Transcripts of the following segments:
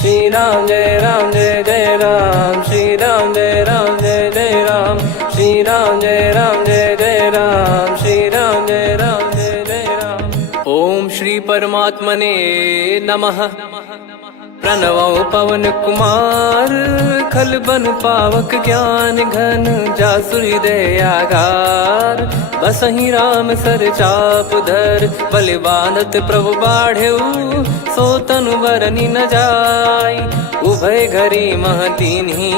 श्री राम जय जय राम, श्री राम जय जय राम, श्री राम जय जय राम, श्री राम जय जय राम। ओम श्री परमात्मने नमः। प्रणवो पवन कुमार, खल बन पावक ज्ञान घन, जासु हृदय आगार। बसहि राम सर चाप धर, बलि बांधत प्रभु बाढ़ेऊ, सो तनु बरनि न जाय। उभय घरी महतीन्ही,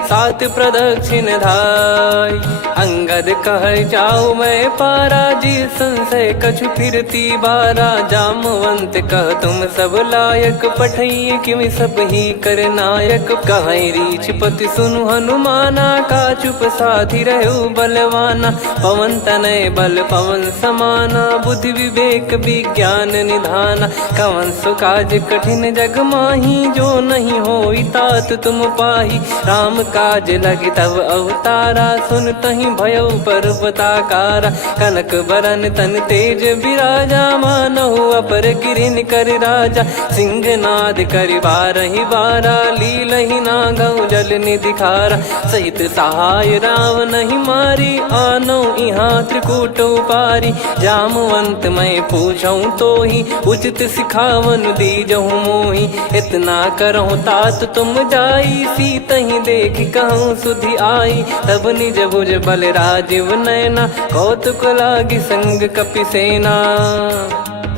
सात प्रदक्षिण धाय। अंगद कह जाऊ मैं पारा, जी संशय कछु फिरती बारा। जामवंत कह तुम सब लायक, पठई किमि सब ही कर नायक। कहीं रीछ पति सुनु हनुमाना, का चुप साधि रहु बलवाना। पवन तनय बल पवन समाना, बुद्धि विवेक विज्ञान निधाना। कवन सो काज कठिन जग माही, जो नहीं होई तात तुम पाही। राम काज लगी तब अवतारा, सुन तहि भयउ पर्वताकारा। कनक बरन तन तेज बिराजा, मानहु अपर गिरिन कर राजा। सिंहनाद करि बारहि बारा, लीलहि नागौ जल निधि खारा। सहित सहाय राम नहीं मारी, आनो इहाँ त्रिकूट उपारी। जामवंत मैं पूछऊँ तोहि, उचित सिखावन दीजहु मोहि। इतना करहु तात तुम जाई, सीतहि देख कहूँ सुधि आई। तब निज भुज बल राजीव नयना, कौतुक लागी संग कपिसेना।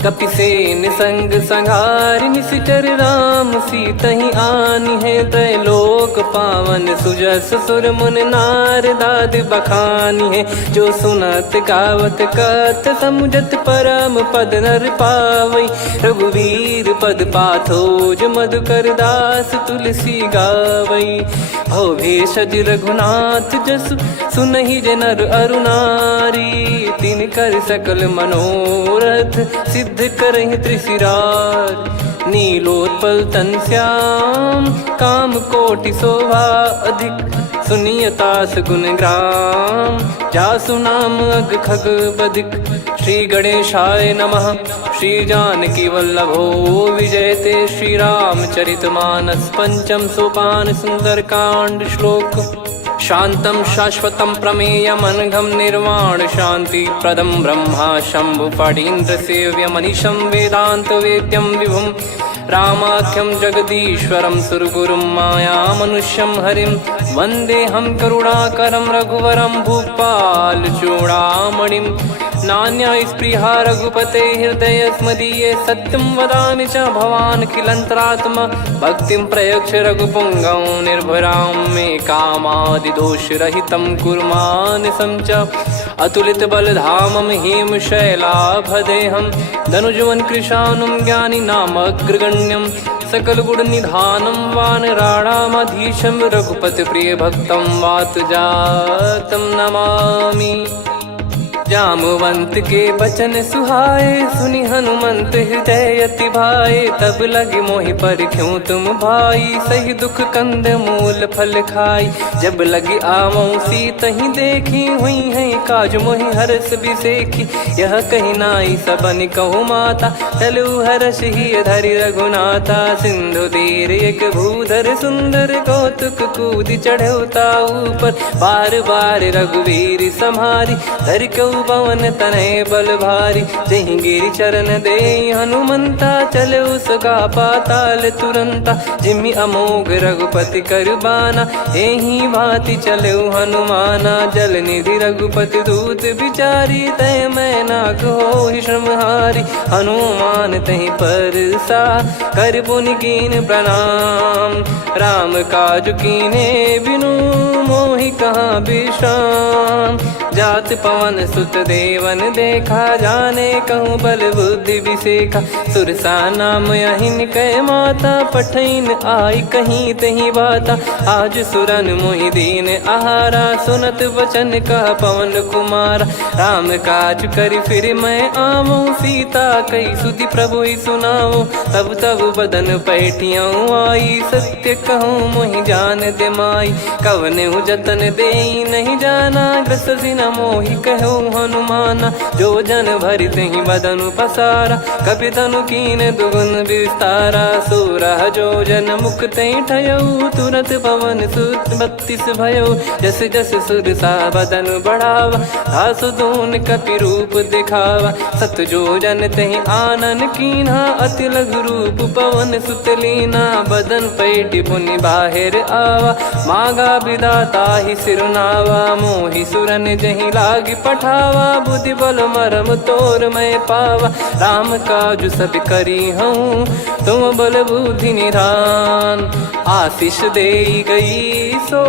कपिसेन संग संघारि, निशिचर राम सीतहि आनी है। त्रैलोक पावन सुजस सुर मुन नार, दाद बखानी है। जो सुनत गावत कथ, समुझत परम पद नर पावई। रघुवीर पद पाथोज, मधुकर दास तुलसी गावई। भव भेषज रघुनाथ जसु, सुनहि जे नर अरु नारी। तिन कर सकल मनोरथ, सिद्ध करहि त्रिशिरार। नीलोत्पल तन श्याम, काम कोटि शोभा अधिक। सुनियतास गुण ग्राम, जासु नाम अग खग बदिक। श्री गणेशाय नमः। श्री जानकी वल्लभो विजयते, श्री रामचरित मानस। पंचम सोपान सुंदर कांड श्लोक। शांतं शाश्वतं प्रमेयमनघं, निर्वाण शांति प्रदं ब्रह्मा शंभु फणीन्द्र सेव्यमनिशं। वेदांत वेद्यं विभुं रामाख्यं जगदीश्वरं, सुरगुरुं माया मनुष्यं हरिं। वन्देऽहं करुणाकरं रघुवरं, भूपाल चूडामणिं। नान्या स्पृहा रघुपते हृदय स्मदीये, सत्यं वदामि च भवान् खिलन्तरात्मा। भक्तिं प्रयच्छ रघुपुङ्गं, निर्भरां मे कामादिदोषरहितं कुर्मानिसं च। अतुलित बलधामं हेमशैलाभदेहं, धनुजवन कृशानुं ज्ञानी नामग्रगण्यं। सकल गुण निधानं वानराणामधीशं, रघुपति प्रिय भक्तं वातजातं नमामि। जामवंत के बचन सुहाए, सुनि हनुमंत हृदय अति भाए। तब लगे मोहि पर क्यों तुम भाई, सही दुख कंद मूल फल खाई। जब लगे आवऊं सीतहि देखी, हुई है काज मोहि हरस बिसेखी। यह कही नाई सबन कहु माता, चलु हरष ही धरि रघुनाथा। सिंधु तीर एक भूधर सुंदर, कौतुक कूद चढ़ौता ऊपर। बार बार रघुवीर सम्हारी, धर कऊ पवन तनय बल भारी। जहि गिरि चरण दे हनुमंता, चले उसका पाताल तुरंता। जिमि अमोघ रघुपति कर बाना, एहि भांति चले हनुमाना। जल निधि रघुपति दूत बिचारी, तय मैं नाग होहि श्रमहारी। हनुमान तहि परसा, कर पुनि कीन प्रणाम। राम काज कीने बिनु, मोहि कहाँ विश्राम। जात पवन सुत देवन देखा, जाने कहूँ बल बुद्धि विसेखा। सुरसा नाम अहिन कै माता, पठैन आई कहीं तही बाता। आज सुरन मोहि दीन आहारा, सुनत वचन कह पवन कुमारा। राम काज करि फिर मैं आवऊं, सीता कई सुधि प्रभु ही सुनाओ। तब तब बदन पैठियाँ आई, सत्य कहूँ मोहि जान दे माई। कवने जतन दे नहीं जाना, ग्रसि न मोहि कहो हनुमाना। जो जन भरि तेहि बदनु पसारा, कपि तनु कीन दुगुन विस्तारा। सोरह जो जन मुख तेहि ठयऊ, तुरत पवन सुत 32 भयऊ। जस जस सुरसा बदन बढ़ावा, आसु दून कपि रूप दिखावा। सत जो जन तेहि आनन कीन्हा, अति लघु रूप पवन सुत लीना। बदन पैटि पुनि बाहिर आवा, मागा विधाता ही सिरुनावा। मोहि सुरन जहि लागी पठावा, बुद्धि बल मरम तोर मैं पावा। राम काजु सब करी हूँ, तुम बल बुद्धि निधान। आशीष देई गई सो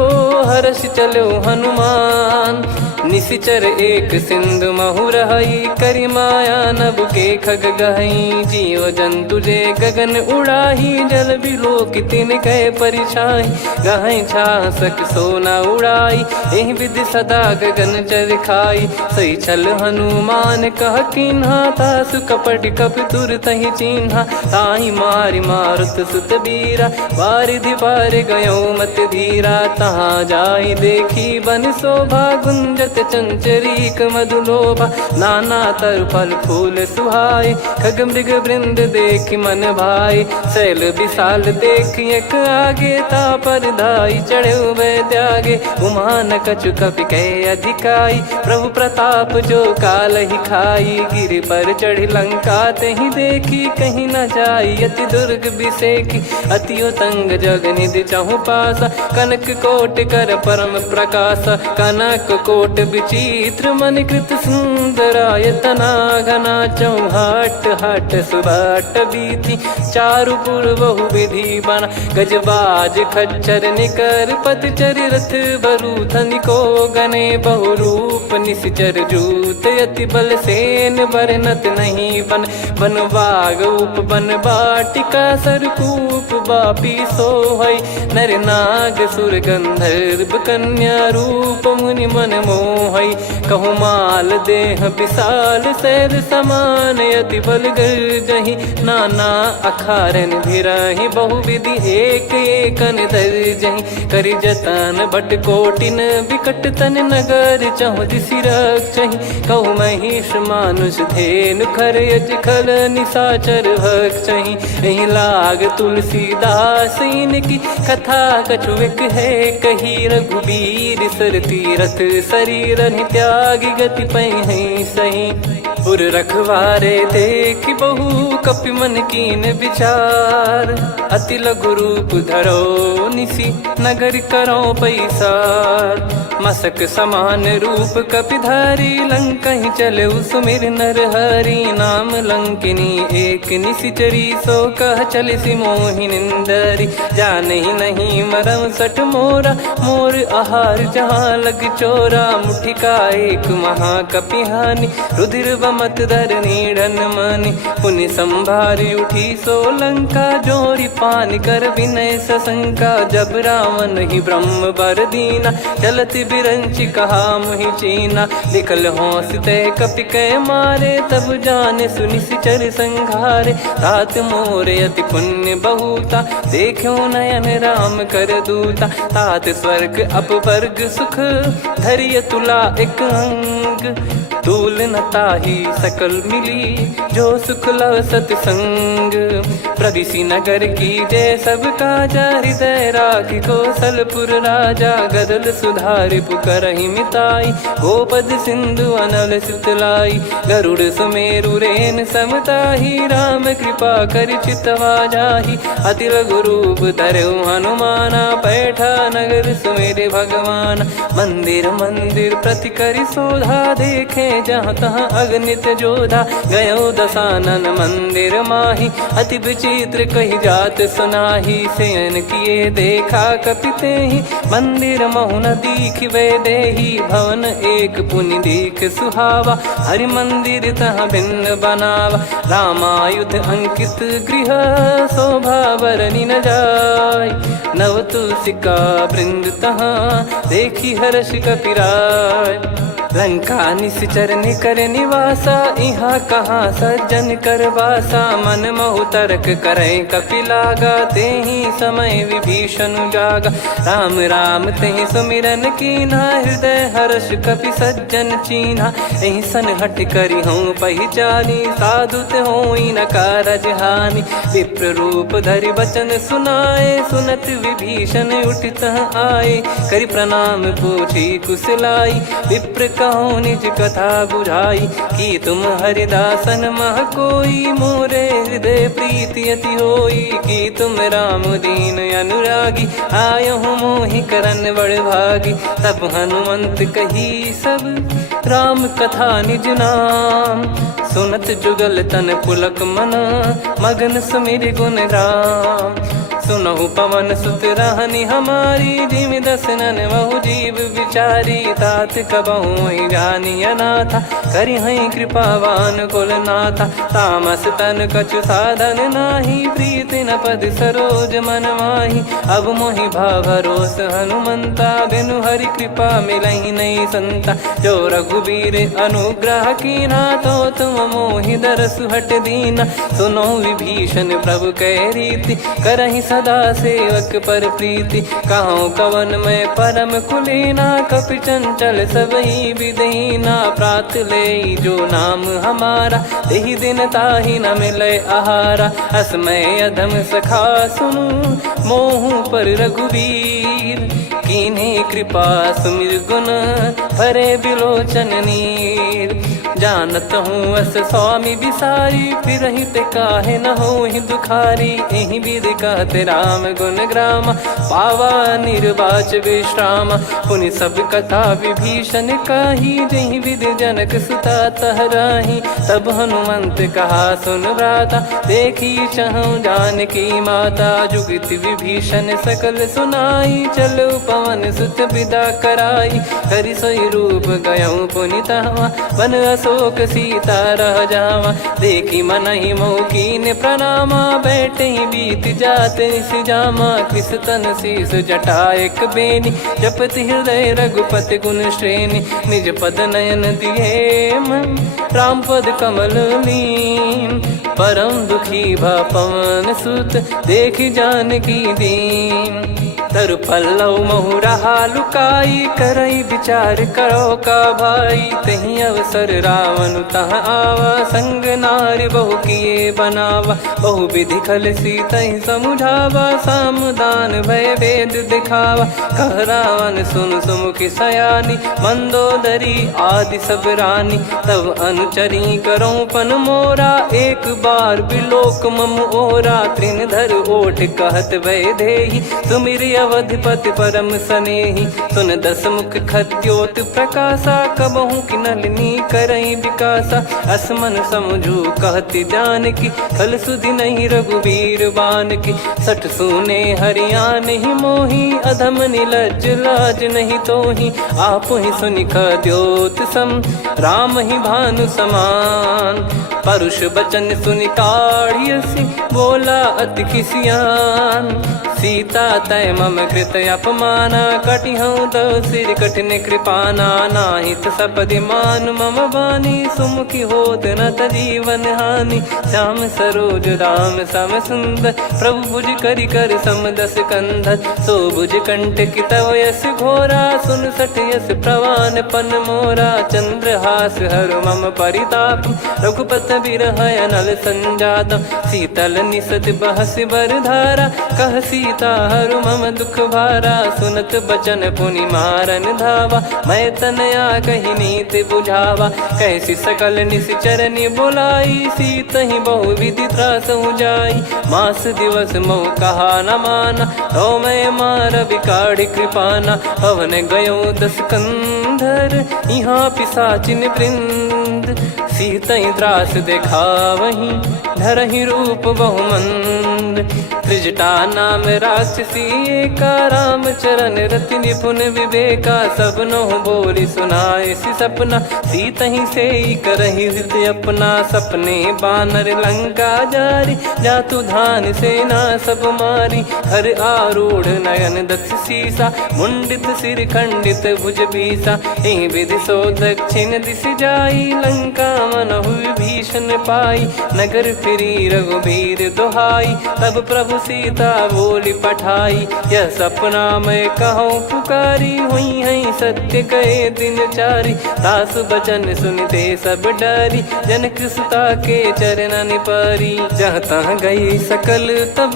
हर्ष चलो हनुमान। निशिचर एक सिंधु महु रहई, करी माया नभ के खग गहई। जीव जंतु जे गगन उड़ाही, जल बिलोक तिन कह परिछाई। गहई छासक सोना उड़ाई, एहि विधि सदा गगन चर खाई। सही छल हनुमान कह कीन्हा, तासु कपट कप तुर तहि चिन्हा। ताहि मारि मारुत सुत बीरा, वारिधि पार गयो मत धीरा। तहाँ जाई देखी बन शोभा, गुंजत चंचरीक मधुलोभा। नाना तर फल फूल सुहाए, खग मृग वृंद देख मन भाई। शैल विशाल देख एक आगे, तापर धाई चढ़े वै त्यागे। उमान कछु कपि कह अधिकाई, प्रभु प्रताप जो काल ही खाई। गिर पर चढ़ी लंका तेहि देखी, कहीं न जाई अति दुर्ग बिसेकी। अति उतंग जग निधि चहु पासा, कनक कोट कर परम प्रकाश। कनक कोट विचित्र मन कृत सुंदरायतना। घना चौहाट हाट सुबाट बीती, चारु पुर बहु विधि बना। गजबाज खच्चर निकर पतचर, रथ बरु धनिको गने। बहु रूप निशिचर जूत, अति बल सेन बरनत नहीं बन। बन बाग उप बन बाटिका, सरकूप बापी सोहई। नर नाग सुर गंधर्व कन्या, रूप मुनि मन मोहई। कहु माल देह विशाल, शैल समान अति बल गर्जहि। नाना अखारन भिरहि, बहु विधि एक एकन दर्जहि। करि जतन बट कोटिन, बिकट तन नगर चहु दिसि रक्षहि। कहु महिष मानुष धेनु, खर यज खल निशाचर भक्षहि। एहि लाग तुलसीदास इनकी, कथा कछु एक है कही। रघुबीर सर तीरथ शरीर, त्यागी गति पै सही। पुर रखवारे देख बहु, कपि मन कीन विचार। अति लघु रूप धरो निसी, नगर करो पैसार। मसक समान रूप कपि धारी, लंकहि चले सुमिर नर हरि। नाम लंकिनी एक निशिचरी, सो कह चलिसि मोहि निंदरी। जानहि नहीं मरम सठ मोरा, मोर आहार जहाँ लग चोरा। मुठिका एक महाकपिहानि, रुधिर बमत धरनी ढन मानि। पुनि संभारी उठी सो लंका, जोरी पान कर विनय सशंका। जब रावण ही ब्रह्म बर दीना, चलत बिरंचि कहा मुहि चीना। लिखल होंस ते कपि कै मारे, तब जाने सुनि सिचर संघारे। तात मोरे अति पुण्य बहुता, देखो नयन राम कर दूता। तात स्वर्ग अपवर्ग सुख, धरिय तुला एक अंग। तूल न ताहि सकल मिली, जो सुख लव सतसंग। प्रविशि नगर की जय सब काजा, हृदय राखि कौशलपुर राजा। गदल सुधारि पुकरहि मिताई, गोपद सिंधु अनल सितलाई। गरुड़ सुमेरु रेन समताहि, राम कृपा करि चितवा जाहि। अति लघु रूप धरऊ हनुमाना, पैठा नगर सुमेरे भगवान। मंदिर मंदिर प्रति करि शोधा, देखे जहाँ तहाँ अगणित जोधा। गयो दशानन मंदिर माही, अति विचित्र कही जात सुनाही। शयन किए देखा कपि तेहि, मंदिर महु न दीख वे देही। भवन एक पुनि दीख सुहावा, हरि मंदिर तहाँ भिन्न बनावा। रामायुध अंकित गृह, शोभा बरनि न जाय। नव तुलसी का वृंद तहाँ, देखी हर्ष कपिराय। लंका निश्चर निकर निवासा, इहाँ कहाँ सज्जन कर वासा। मन महु तर्क करे कपिलागा, तेहि समय विभीषण जागा। राम राम तेहि सुमिरन कीन्हा, हृदय हर्ष कपि सज्जन चीन्हा। एहि सन हट करि हूँ पहिचानी, साधु ते होई न कारज हानि। विप्र रूप धरि वचन सुनाए, सुनत विभीषण उठित आए। करि प्रणाम पूछी कुशलाई, विप्र कहो निज कथा बुझाई। कि तुम हरिदासन मह कोई, मोरे हृदय प्रीति अति होई। कि तुम राम दीन अनुरागी, आयहु मोहि करन बड़ भागी। तब हनुमंत कही सब राम कथा निज नाम, सुनत जुगल तन पुलक मना, मगन सुमिर गुण राम। सुनहु पवन सुत रहनी हमारी, जिमि दसनन महु जीव विचारी। तात कबहु ही जानी अनाथा, करि हई कृपावान कुल नाथा। तामस तन कछु साधन नाही, प्रीति न पद सरोज मन माही। अब मोहि भाव भरोस हनुमंता, बिनु हरि कृपा मिलहि नहीं संता। जो रघुबीर अनुग्रह कीन्हा, तो तुम मोहि दरसु हट दीना। सुनो विभीषण प्रभु कह रीति, करहि सदा सेवक पर प्रीति। कहूँ कवन में परम कुलीना, कपि चंचल सबही विदहीना। प्रात ले जो नाम हमारा, तेहि दिन ताहि न मिले आहारा। असमय अधम सखा सुनु, मोहु पर रघुवीर। कीन्ही कृपा सुमिर गुण, भरे बिलोचन नीर। जानत हूँ अस स्वामी बिसारी, फिरहि ते काहे न होहि दुखारी। एहि विधि कहते राम गुण ग्राम, पावा निर्वाच विश्राम। पुनि सब कथा विभीषण काही, जहि विधि जनक सुता तहराही। तब हनुमंत कहा सुन भ्राता, देखी चहु जानकी माता। जुगति विभीषण सकल सुनाई, चलो पवन सुत विदा कराई। करि सोई रूप गयऊँ पुनि तहवा, वन अशोक सीता रह जावा। देखी मनहि मोह कीन्ह प्रणामा, बैठे ही बीत जात निस जामा। कृस तन शीस जटा एक बेनी, जपति हृदय रघुपति गुण श्रेणी। निज पद नयन दिए मन, राम पद कमल लीन। परम दुखी भा पवन सुत, देखि जानकी दीन। तरु पल्लव महु रहा लुकाई, करई विचार करो का भाई। तहि अवसर रावण तह आवा, संग नारी बहु किए बनावा। बहु विधि खल सीतहि समुझावा, सामदान भय वेद दिखावा। कह रावण सुन सुमुखि सयानी, मंदोदरी आदि सब रानी। तब अनुचरी करो पन मोरा, एक बार बिलोक मम ओरा। तृण धर ओठ कहत भय देहि, सुमिर अवधिपति परम सनेहि। सुन दस मुख खद्योत प्रकाशा, कबहु कि नलिनी करई विकासा। असमन समझू कहति जानकी, खल सुधि नहीं रघुवीर बानकी। सठ सुने हरियाण ही मोही, अधम निलज्ज लाज नहीं तोही। आप ही सुनि खद्योत सम, राम ही भानु समान। परुष बचन सुनि काढ़ियसि, बोला अति किसियान। सीता तय मम कृत अपमाना, कटिहऊँ तव सिर कठिन कृपाना। नाहित सपदि मान मम बानी, सुमुखी होत न जीवन हानि। श्याम सरोज राम सम सुंदर, प्रभु भुज करि कर सम दस कंधर। सो भुज कंठ की तव यस घोरा, सुन सठ यस प्रवान पन मोरा। चंद्रहास हर मम परिताप, रघुपत बिरह अनल संजातम। शीतल निसत बहस बर धारा, कह सीता हरु मम दुख भारा। सुनत बचन पुनि मारन धावा, मैं तनया कहि नीति बुझावा। कैसी सकल निश्चरनि बुलाई, सीतहि बहु विधि त्रासहु जाई। मास दिवस मोह कहा न माना, तो मैं मार बिकाढ़ि कृपाना। पवन गयो दस कंधर, यहाँ पिशाचिन वृंद। मंद, सीतई त्रास देखावहीं धरहि रूप बहुमंद। त्रिजटा नाम राक्षसी एका, राम चरण रति निपुण विवेका। सबनो बोली सुनाए सि सपना, सीतहि से करहि हृद अपना। सपने बानर लंका जारी, जातु धान सेना सब मारी। हर आरूढ़ नयन दक्ष सीसा, मुंडित सिर खंडित भुज बीसा। एहि विधि सो दक्षिण दिश जाई, लंका मनहु विभीषण पाई। नगर फिरी रघुबीर दुहाई, तब प्रभु सीता बोली पठाई। यह सपना मैं कहूँ पुकारी, हुई है सत्य कहे दिन चारी। दास बचन सुनते सब डरी, जनक सुता के चरण परी। जहाँ तहाँ गई सकल तब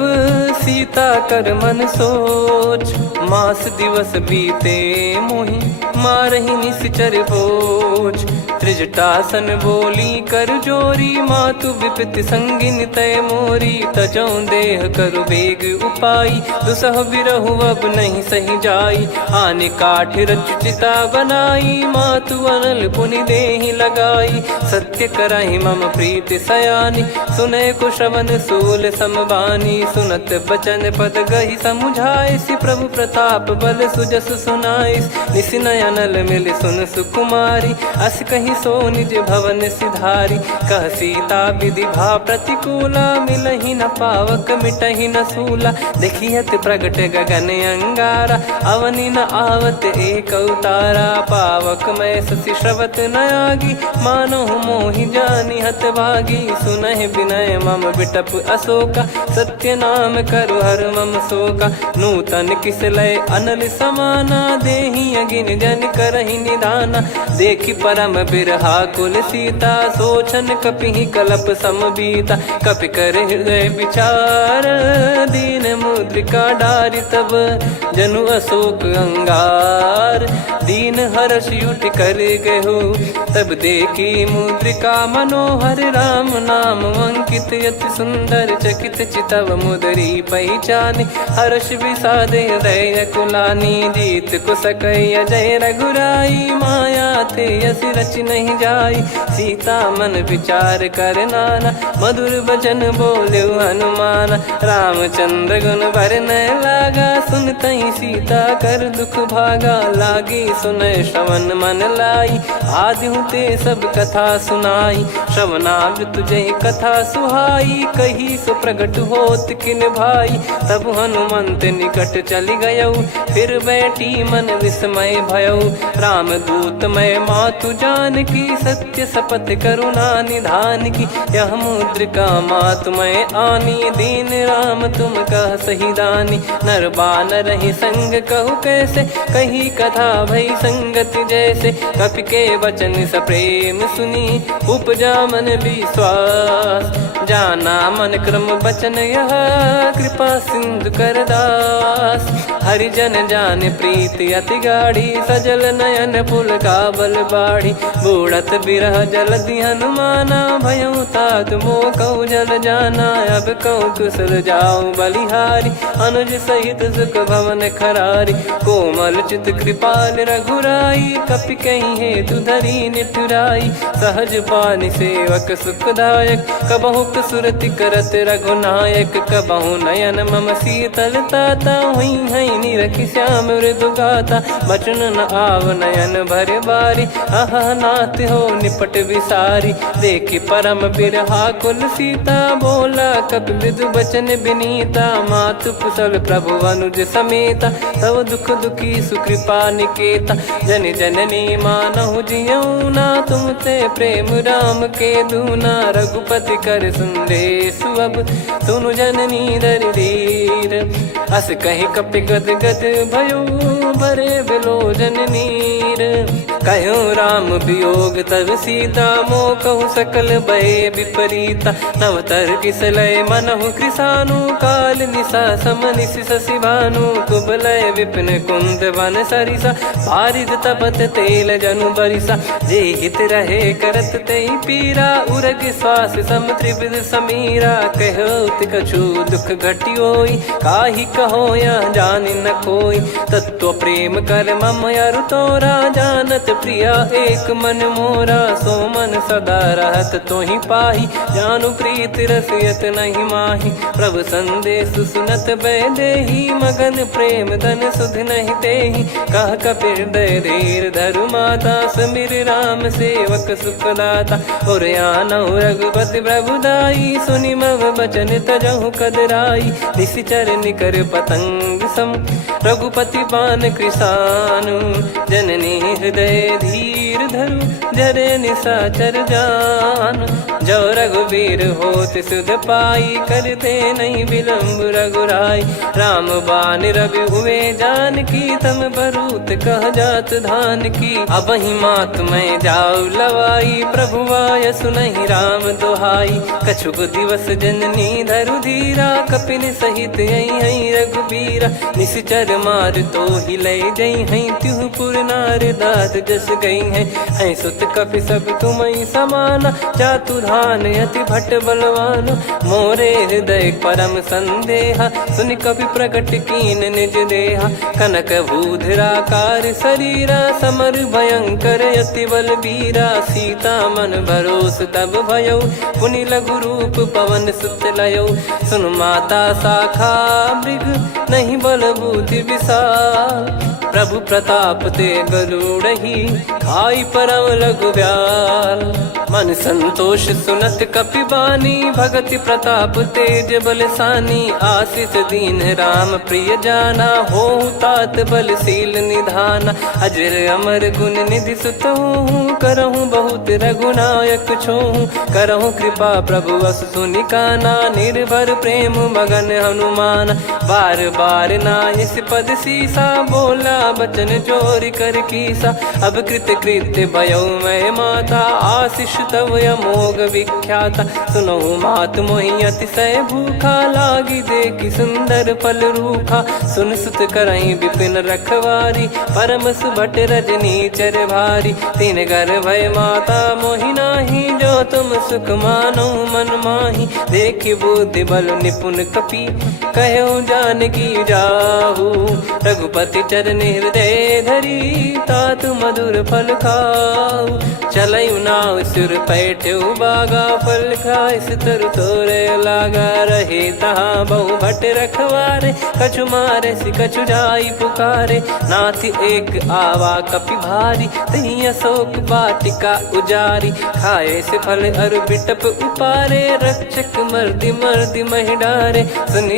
सीता कर मन सोच। मास दिवस बीते मोहि मारहि निश्चर बोझ। त्रिजटासन बोली कर जोरी, मातु विपत्ति संगिन तय मोरी। तजौ देह करु बेग उपाई, दुसह बिरहु अब नहीं सही जाई। आने काठ रचिता बनाई, मातु अनल पुनि देहि लगाई। सत्य करहि मम प्रीति सयानी, सुनय को श्रवण सूल समबानी। सुनत बचन पद गहि समुझाए, सि प्रभु प्रताप बल सुजस सुनाइस। निस नयनल मिल सुन सुकुमारी, अस कहि सो निज भवन सिधारी। कह सीता विधि भा प्रतिकूला, मिलहि न पावक मिटहि न सूला। देखियत प्रगट गगन अंगारा, अवनि न आवत एक अवतारा। पावक मैं शशि श्रवत न आगी, मानो मोहि जानि हत भागी। सुनहि विनय मम बिटप अशोका, सत्य नाम करु हर मम शोका। नूतन किस लय अनल समाना, देहि अगिन जन करहि निदाना। देखि परम बिरहा कुल सीता, सोचन कपिहि कलप समबीता। कपि कर हृदय विचार, दीन मुद्रिका डारि तब जनु अशोक अंगार। दीन हर्ष उठ कर गहु, तब देखी मुद्रिका मनोहर। राम नाम अंकित अति सुंदर, चकित चितव मुदरी पहचान। हर्ष विषाद हृदय कुलानी, जीत को सकय जय रघुराई। माया थे यस रच नहीं जाई, सीता मन विचार कर नाना। मधुर बचन बोले हनुमान, रामचंद्र गुण बरनै लागा। सुनतहि सीता कर दुख भागा, लागी सुनय श्रवण मन लाई। आदि ते सब कथा सुनाई, श्रवणामृत जय कथा सुहाई। कही सो प्रगट होत किन भाई, तब हनुमंत निकट चली गयौ। फिर बैठी मन विस्मय भयौ, राम दूत मैं मातु जानकी। सत्य शपथ करुणा निधान की, यह मुद्रिका मातु मैं आनी। दीन राम तुम कह सही दानी, नर बानर ही संग कहु कैसे। कही कथा भई संगति जैसे, कपि के वचन सप्रेम सुनी। उपजा मन विश्वास, जाना मन क्रम बचन यह। कृपा सिंधु कर दास, हरिजन जान प्रीति अति गाढ़ी। सजल नयन पुल का बल बाढ़ी, बूढ़त बिरह जल दी हनुमाना। भयउ तात मोह कहु जल जाना, अब कहु कुशल जाऊं बलिहारी। अनुज सहित सुख भवन खरारी, कोमल चित कृपाल रघुराई। कपि कहीं हेतु धरी निठुराई, सहज पानि सेवक सुखदायक। कबहु सुरति करत रघुनायक, कबहु नयन मम शीतल ताता। हुई है निरखि श्याम मृदु गाता, बचन न आव नयन भर बारी। आहा नाथ हो निपट विसारी, देखि परम बिरहा कुल सीता। बोला कपि मृदु बचन बिनीता, मातु कुशल प्रभु अनुज समेता। तव दुख दुखी सुकृपा निकेता, जन जननी मानहु जियऊ ना। तुम ते प्रेम राम के दूना, रघुपति कर संदेश अब सुनु जननी दर धीर। अस कहि कपि गद गद भयो, भरे बिलोचन नीर। कहो राम वियोग तब सीता, मोह कहु सकल भय विपरीता। नवतर किसलय मनहु कृसानु, काल निशा समनिशि शशि भानु। कुबलय विपिन कुंद वन सरिसा, पारिद तपत तेल जनु बरिसा। जे हित रहे करत तेहि पीरा, उरग श्वास सम त्रिविध समीरा। कहो कछु दुख घटियोई, काहि कहो या जान न कोई। तत्व प्रेम कर मम अरु तोरा, जानत प्रिया एक मन मोरा। सो मन सदा रहत तो ही पाही, जानु प्रीत रसियत नहीं माही। प्रभु संदेश सुनत बैदेही, मगन प्रेम धन सुध नहीं तेही। कह कपिर दय धीर धरु माता, समिर राम सेवक सुखदाता। और आनौ रघुपति प्रभुदाई, सुनि मव बचन तजहु कदराई। निशिचर निकर पतंग सम, रघुपति पान कृसानु। जननी हृदय धीर धरु, जरे निशाचर जान। जो रघुवीर होत सुध पाई, करते नहीं विलम्ब रघुराई। राम बान रवि हुए जानकी, तम बरूत कह जात धान की। अब ही मात मैं जाऊ लवाई, प्रभु आय सुनहि राम दोहाई। कछुक दिवस जननी धरु धीरा, कपिन सहित यही रघुबीरा। निशिचर मार तो ही ले जई हैं, त्युह पुर नार दाद जस गई हैं। सुत कपि सब तुमहि समाना, जातु धान अति भट बलवान। मोरे हृदय परम संदेहा, सुनि कपि प्रकट कीन निज देहा। कनक भूधराकार शरीरा, समर भयंकर अति बलबीरा। सीता मन भरोस तब भयउ, पुनि लघु रूप पवन सुत लयौ। सुन माता शाखा मृग, नहीं बल बुद्धि विशाल। प्रभु प्रताप ते गरुड़हि, खाई परम लघु ब्याल। मन संतोष सुनत कपि बानी, भगति प्रताप तेज बलसानी। आशीष दीन राम प्रिय जाना, होहु तात बलशील निधाना। अजर अमर गुण निधि सुतहु, करहु बहुत रघुनायक छोहु। करहु कृपा प्रभु अस सुनि काना, निर्भर प्रेम मगन हनुमान। बार बार नायस पद सीसा, बोला बचन चोरी कर कीसा। अब कृत कृत्य भयउ मैं माता, आशीष तव अमोघ विख्याता। सुनहु मात मोहि अतिशय भूखा, लागी देखि सुंदर फल रूखा। सुन सुत करहि विपिन रखवारी, परम सुभट रजनी चर भारी। तीन घर भय माता मोहि नाही, जो तुम सुख मानो मन माही। देखि बुद्धि बल निपुण कपि, कहु जानकी जाहु। रघुपति चरण हृदय धरी, तात मधुर फल खाऊ। चलयु नाव सुर पैठ्यु बागा, फल खाइस तरु तोरे लागा। रहे तहाँ बहु भट रखवारे, कछु मारे सि कछु जाई पुकारे। नाथ एक आवा कपि भारी, तही अशोक वाटिका उजारी। खाए से फल अरु बिटप उपारे, रक्षक मर्दि मर्दि महि डारे। सुनि